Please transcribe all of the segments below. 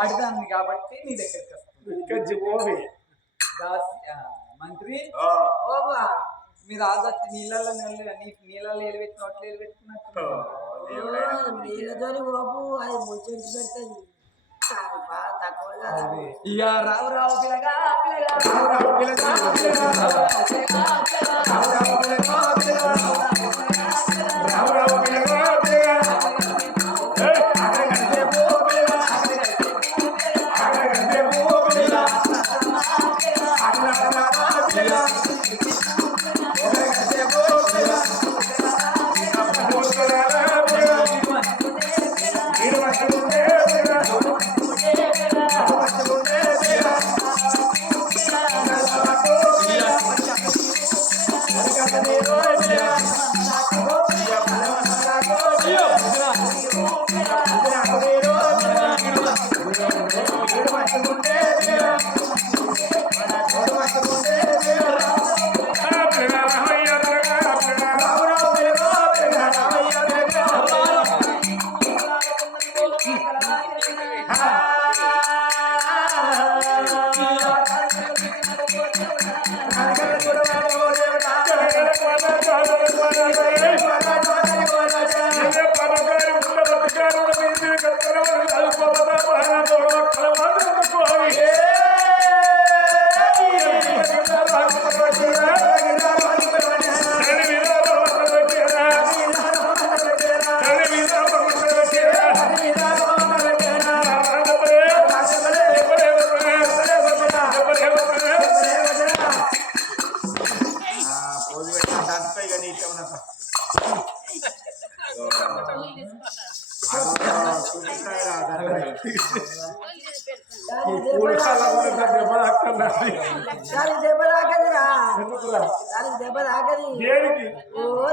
ఆడదాన్ని కాబట్టి నీ దగ్గరికి వస్తుంది మంత్రి మీరు ఆదత్తి నీళ్ళలో నీళ్ళలో ఎలిపెట్టినట్లు ఎలిపెట్టినట్టు నీళ్ళతోని బాబు అది ముచ్చి పెడుతుంది ఇక రావు రావు పిల్లగా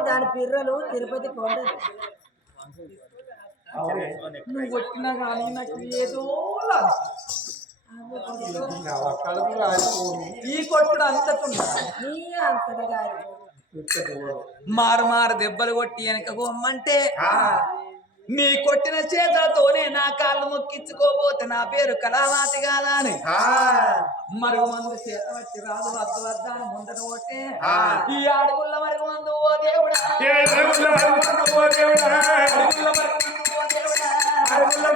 దాని పిర్రలు తిరుపతి కొండ నువ్వు కొట్టినా కానీ నాకు ఏదో ఈ కొట్టుడు అంతకుండా మారు మారు దెబ్బలు కొట్టి వెనక గొమ్మంటే నీ కొట్టిన చేతులతోనే నా కాళ్ళు మొక్కించుకోబోతే నా పేరు కళావాతి కాదా అని మరుగు మందు చేత వచ్చి రాదు వద్దు వద్ద అని ముందర కొట్టే ఈ అడుగుల మరుగు మందు ఓ దేవుడా అడుగుల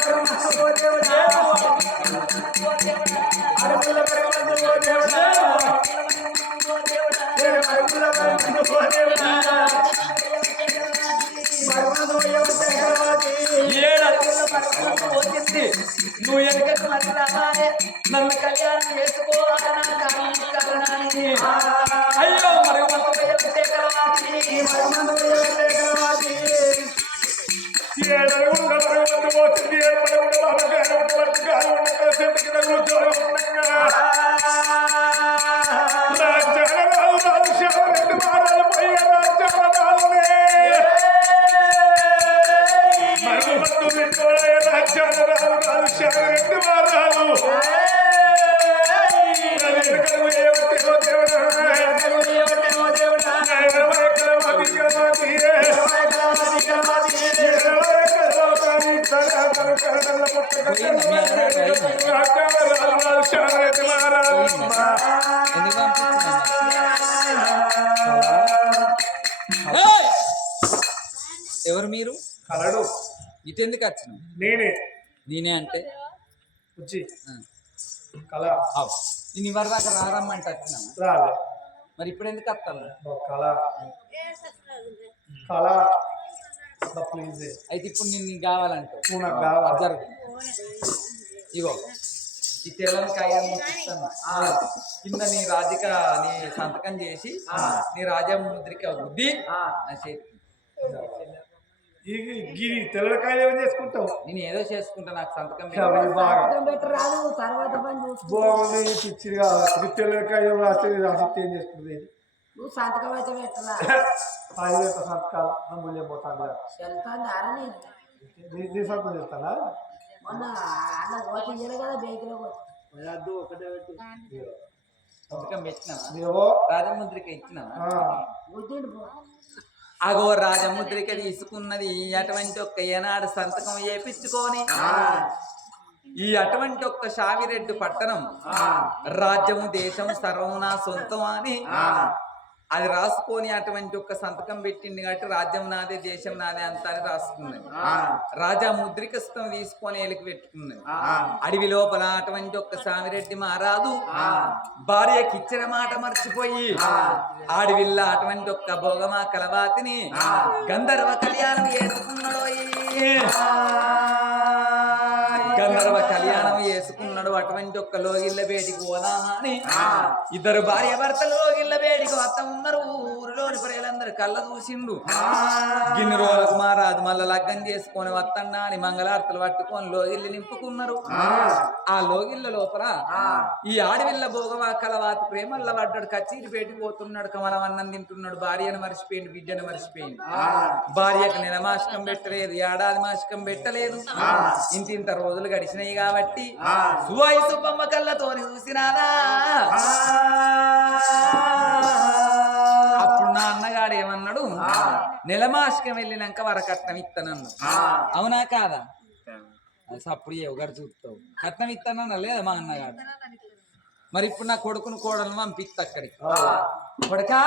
కళ్యాణం చేసుకోవాలి నా కారణాన్ని అయ్యో మరి పెట్టే కలవాతి ఎవరు మీరు? కలడు ఇటెందుకు వచ్చిన? నేనే అంటే కళ నేను ఇవరి దాకా రారమ్మంటే వచ్చిన. రాలే మరి ఇప్పుడు ఎందుకు వస్తాను? కళ కళ ప్లీజ్ అయితే ఇప్పుడు నేను కావాలంటే నాకు కావాలి. జరుగు ఇగో ఈ తెల్లని కాయాలను ఇస్తాను. కింద నీ రాజిక నీ సంతకం చేసి నీ రాజముద్రిక బుద్ధి నా చేతికి. గిరి తెల్లకాయలు ఏం చేసుకుంటావు? నేను ఏదో చేసుకుంటా, నాకు సంతకం పెట్టరాదు తర్వాత పని చూసుకో. బాగుంది పిచ్చిగా తెల్లకాయలు రాస్తే రాసి ఏం చేసుకుంటుంది? నువ్వు సంతకం అయితే పెట్టరా 5 సంతకాలు నమ్ములే పోతాను. చెల్తాను ఆరని నీ సంతకం చేస్తానా? మొన్న అన్న పోతే ఇయ్యలే కదా బేకలో ఒకటే పెట్టు సంతకం పెట్టినా నువ్వు రాజముద్రిక ఇచ్చినా బుద్ధిండు పో. అగో రాజముద్రిక తీసుకున్నది అటువంటి ఒక్క ఏనాడు సంతకం చేపించుకొని ఈ అటువంటి ఒక్క షావిరెడ్డి పట్టణం రాజ్యము దేశము సర్వము నా సొంతం అని అది రాసుకొని అటువంటి ఒక్క సంతకం పెట్టింది కాబట్టి రాజ్యం నాదే దేశం నాదే అంతా అని రాసుకున్నది. రాజా ముద్రికస్తం తీసుకొని ఎలికి పెట్టుకున్నది. అడవి లోపల అటువంటి ఒక్క సామిరెడ్డి మహారాజు భార్యకి ఇచ్చిన మాట మర్చిపోయి ఆడవిల్ల అటువంటి ఒక్క భోగమా కలవాతిని గంధర్వ కళ్యాణం చేసుకున్నాడు. గంధర్వ కళ్యాణం చేసుకున్నాడు. అటువంటి ఒక్క లోగిళ్ళ బేటికి పోదామా అని ఇద్దరు భార్య భర్త లోగిళ్ళ బేటికి వస్త ఉన్నారు. ఊరిలోని ప్రజలందరూ కళ్ళ చూసిండు. గిన్నె రోజులకు మహారాజు మళ్ళా లగ్గం చేసుకొని వత్తన్నా అని మంగళార్తులు పట్టుకొని లోగిళ్ళు నింపుకున్నారు. ఆ లోగిళ్ళ లోపల ఈ ఆడవిల్ల భోగమా కలవాతి ప్రేమల్ల పడ్డాడు. కచ్చీరి పెట్టి పోతున్నాడు. కమలం అన్నం తింటున్నాడు. భార్యను మర్చిపోయిండు, బిడ్డను మర్చిపోయిండు. భార్యకు నెల మాసికం పెట్టలేదు, ఏడాది మాసికం పెట్టలేదు. ఇంత రోజులు గడిచినాయి కాబట్టి సువాయిసు బొమ్మ కళ్ళతోని చూసినానా. అప్పుడు నా అన్నగాడు ఏమన్నాడు, నెలమాసికం వెళ్ళినాక వరకట్నం ఇస్తానన్ను. అవునా కాదా? అప్పుడు ఎవరు చూస్తావు కట్నం ఇస్తానన్నా లేదా మా అన్నగాడు. మరి ఇప్పుడు నా కొడుకును కోడలను పంపిస్తా అక్కడికి. కొడుకా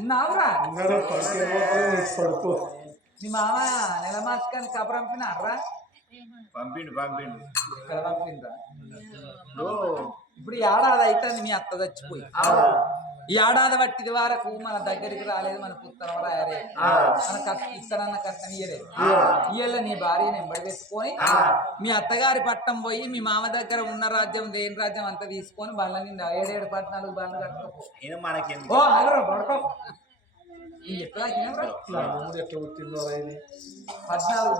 ఉన్నావురా? నీ మామ నెలమాసికానికి కబరంపినారా? పంపిండు ఇక్కడ పంపిండ్రా. ఇప్పుడు ఏడాది అవుతుంది మీ అత్త చచ్చిపోయి. ఈ ఏడాది బట్టిది వరకు మన దగ్గరికి రాలేదు. మన పుత్తనం రాయరే మన ఇస్తానన్న కష్టం ఇయ్యలేదు. ఇయ్యలే నీ భార్యని ఎంబడి పెట్టుకొని మీ అత్తగారి పట్టం పోయి మీ మామ దగ్గర ఉన్న రాజ్యం దేని రాజ్యం అంతా తీసుకొని బండ్ల నిండా 7 14 బండ్లు కట్టుకోపో. మనకి ఓ ఆగరా పడుకో. ఎట్లా 14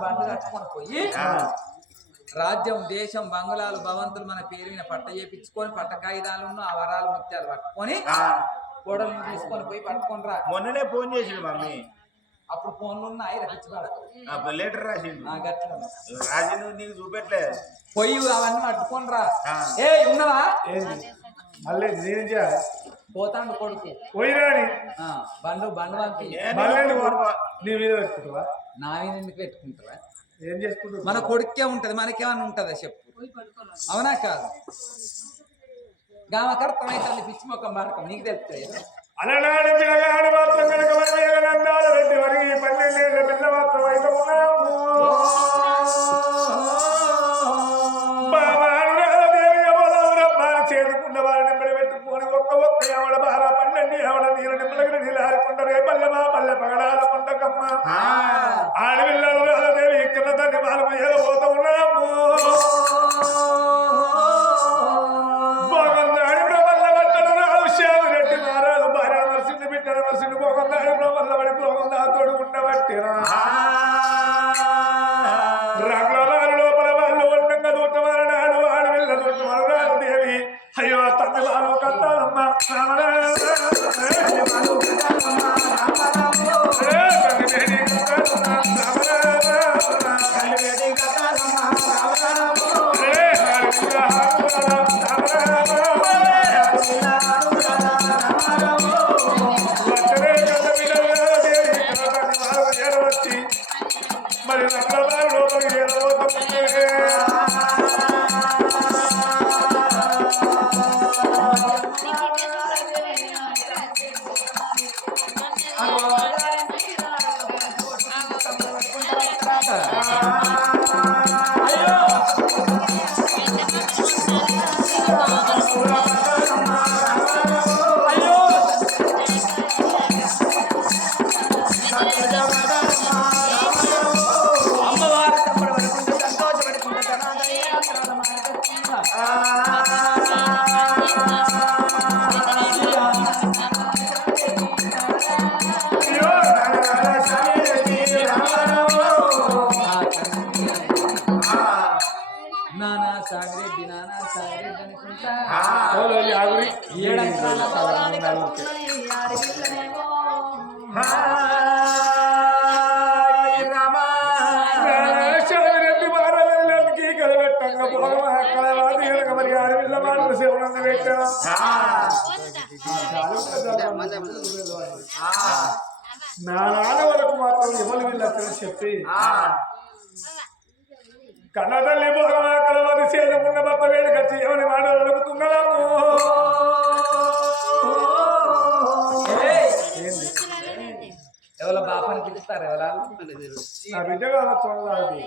బండ్లు కట్టుకొని పోయి రాజ్యం దేశం బంగుళాలు భవంతులు మన పేరు మీద పట్ట చేపించుకొని పట్ట కాగితాలను ఆ వరాలు ముత్యాలు పట్టుకొని కోడలు తీసుకొని పోయి పట్టుకొని రా. మొన్ననే ఫోన్ చేసిండు మమ్మీ. అప్పుడు ఫోన్లు ఉన్నాయి రచించబడ లెటర్ రాసిండు. గట్ల రాసిండు నీకు చూపెట్టలేదు. పొయ్యి అవన్నీ పట్టుకొని రా. ఏ ఉన్నవా? మళ్ళీ నేను చేయాలి పోతాండు కొడుకు పోయిరాని బండు పంపి నీ మీద పెట్టుకుంటావా? నా మీద ఎందుకు పెట్టుకుంటావా? ఏం చేసుకుంటావు? మన కొడుకే ఉంటది, మనకేమన్నా ఉంటదా చెప్పు? అవునా కాదు? గామకర్తమైతే పిచ్చి మొక్కం బాడకం నీకు తెలుస్తాయి. అలనాడు పిల్లగాడు మాత్రం కనుక వరవేగనందాల రెడ్డి వరిగి 12 ఏళ్ల పిల్ల మాత్రం అయితే ఉన్నాము. చేరుకున్న వారిని నింబడి పెట్టుకొని ఒక్క ఆవిడ బార 12 ఆవిడ నీరు నిమ్మలగిన నీలారుకుంట రేపల్లెమా పల్లె పగడాల కొండకమ్మ ఆడపిల్లలు రాదేవి ఇక్కడ దాన్ని వాళ్ళు ఏదో పోతూ ఉన్నాము. వచ్చేనా రంగుల వారి లోపల వాళ్ళు ఉన్నంగా దూటమరనాడు వాడు వెళ్ళ దూటమరనాడు దేవి అయ్యో తల్లి వాళ్ళు కట్టాలమ్మ మరి రంగుల వారి లోపలికి అమ్మవారు సంబరపడుకుంటూ సంతోషపడుకుంటూ నానా సాగిరెడ్డి నానా సాగిరెడ్డి అనుకుంటా ఏడంకరాల పొలాన్ని కట్టుకున్నాయి, ఆడపిల్లనేమో. రెడ్డి మారాలకి కలబెట్టంగా పోగమ కలవాది మరి ఆడపిల్ల మాటలు శివనంద పెట్టాను నా నాన్న వరకు మాత్రం ఎవరు వీళ్ళని చెప్పి కన్నతల్లి భోగమ కలవాది సేదమున్న భర్త వేడుకొచ్చి ఎవరి మాటలు అడుగుతున్నాము ఎవరో బాపని పిలుస్తారు ఎవరా నా బిడ్డ కావచ్చు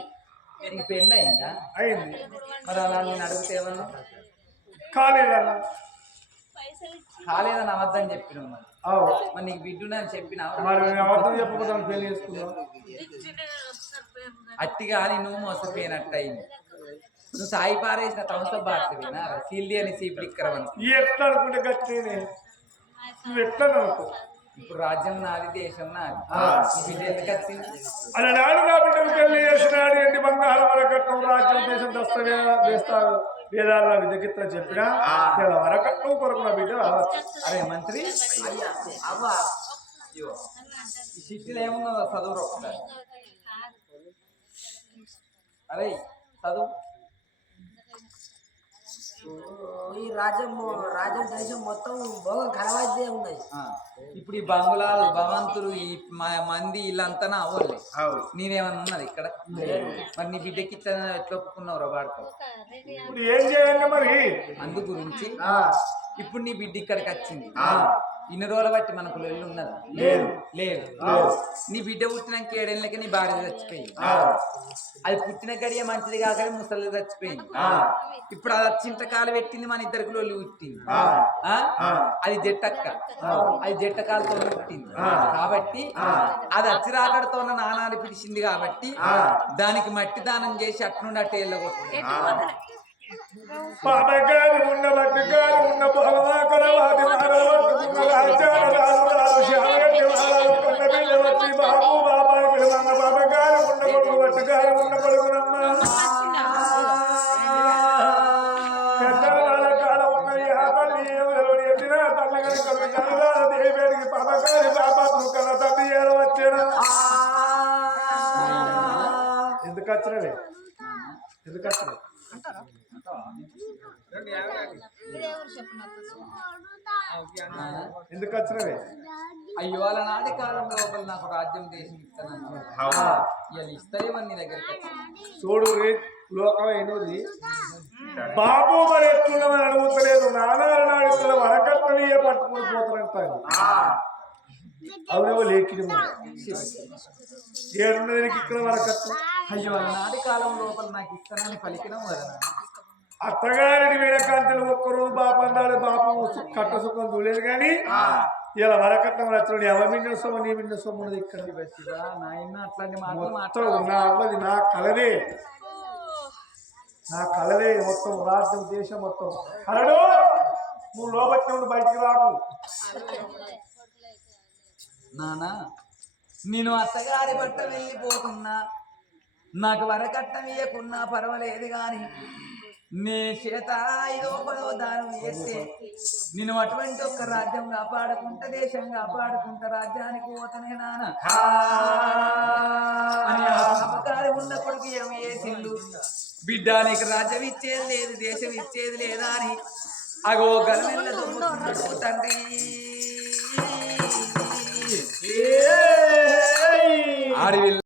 నీకు పెళ్ళి అయిందా అయింది మరి అలా నేను అడిగితే ఏమన్నా కాలేదన్న కాలేదని అబద్ధం చెప్పినావు మరి అవు మరి నీకు బిడ్డుని అని చెప్పినావు మరి నేను అబద్ధం చెప్పకపోతే పెళ్లి చేసుకున్నావు అట్టిగా నువ్వు మోసపోయినట్టు అయింది నువ్వు సాయి పారేసిన తమస బాట్లేనా సిల్లి అని సీపిక్కరవని ఎట్లా అనుకుంటే గట్టినే నువ్వు ఎట్లా అనుకో ఇప్పుడు రాజ్యం నాది దేశం నాది నీ బిడ్డ ఎందుకు వచ్చింది అలా నాడు నా బిడ్డకు పెళ్లి చేసినాడు ఏంటి బంగారం వరకట్నం రాజ్యం దేశం వేస్తారు వేదాల విద్యకిత్త చెప్పినా ఇలా వరకట్నం కొరకు నా బిడ్డ రావచ్చు అరే మంత్రి అవ్వా ఈ చిట్టిలో ఏమున్నదో చదువు ఒకసారి అరే చదువు ఈ రాజ్యం దేశం మొత్తం భోగం కలవాదే ఉన్నాయి. ఇప్పుడు ఈ బంగుళాలు భవంతులు ఈ మంది ఇల్లంతా అవ్వలే నేనేమన్నా ఉన్నది ఇక్కడ మరి నీ బిడ్డకి ఇట్లా ఎట్లా ఒప్పుకున్నావు వాడుకో ఇప్పుడు ఏం చేయాలి మరి అందు గురించి ఇప్పుడు నీ బిడ్డ ఇక్కడికి వచ్చింది ఇన్ని రోజులు బట్టి మనకు లొల్లి ఉన్నదా లేదు లేదు నీ బిడ్డ పుట్టినాక 7 ఏళ్ళకి నీ భార్య చచ్చిపోయింది అది పుట్టిన గడియ మంచిది కాక ముసలి చచ్చిపోయింది ఇప్పుడు అది చింతకాలు పెట్టింది మన ఇద్దరికి లొల్లి పుట్టింది అది జట్టక్క అది జట్టకాలతో పుట్టింది కాబట్టి అది అచ్చిరాకడతో నానాన్ని పిలిచింది కాబట్టి దానికి మట్టి దానం చేసి అట్నుండి అట్టే వెళ్ళగొట్టింది పాపగారు ఉన్న బట్టుగారు ఉన్న భగవాకరవాది మానవకున్న రాజాల రాజు శాలగట్టి మానవ కొన్న బిడ్డ వచ్చి బాబు బాబాయి పిలవన్న పాపగారు ఉన్న కొడుకు బట్టుగారు ఉన్న కొడుకునమ్మ పెద్దల వాళ్ళ కాలం ఉన్నది ఆ తల్లి ఏమో ఎత్తినా తల్లగని కవి జనరాల దేవేడికి పాపగారి పాపను కన్న తల్లి ఏదో వచ్చాడు ఎందుకు వచ్చినవే ఎందుకు వచ్చినవి ఎందుకు వచ్చినవే అయ్యో వాళ్ళ నాటి కాలం లోపల నాకు రాజ్యం దేశం ఇస్తాను ఇవాళ ఇస్తలేమని నీ దగ్గరికి చూడు లోకం ఎనుది బాబు మరి ఎత్తున్నామని అడుగుతలేదు నాన్న అడుగుతున్న వరకట్నవే పట్టుకుని పోతారంటారు అవునేవో లేఖిని ఏడున్నది ఇక్కడ వరకట్నం అయ్యో వాళ్ళ నాటి కాలం లోపల నాకు ఇస్తానని పలికినాం కదా అత్తగారిని వీరకాంతిని ఒక్కరోజు బాప అన్నాడు బాప కట్ట సుఖం చూడలేదు కానీ ఇలా వరకట్నం వచ్చిన ఎవరి మిన్న సొమ్ము నీ మిన్న సొమ్ము ఉన్నది ఇక్కడ నాయన అట్లాంటి మాటలు మొత్తం నా అవ్వది నా కలదే మొత్తం రాజ్యం దేశం మొత్తం అరడు నువ్వు లోపట్టి నుండి బయటికి రాకు నానా నేను అత్తగారి బట్ట వెళ్ళిపోతున్నా, నాకు వరకట్నం ఇయ్యకున్నా పర్వాలేదు గాని నీ చేత 5వ 10వ దానం చేస్తే నేను అటువంటి ఒక్క రాజ్యం కాపాడుకుంటా, దేశం కాపాడుకుంటా, రాజ్యానికి పోతనే నాన్న అని ఆ పాపకారి ఉన్న కొడుకు ఏమి చేసిండు, బిడ్డ నీకు రాజ్యం ఇచ్చేది లేదు, దేశం ఇచ్చేది లేదా అని అగో గలమెల్ల దుమ్ముతున్నాడు తండ్రి. ఆడి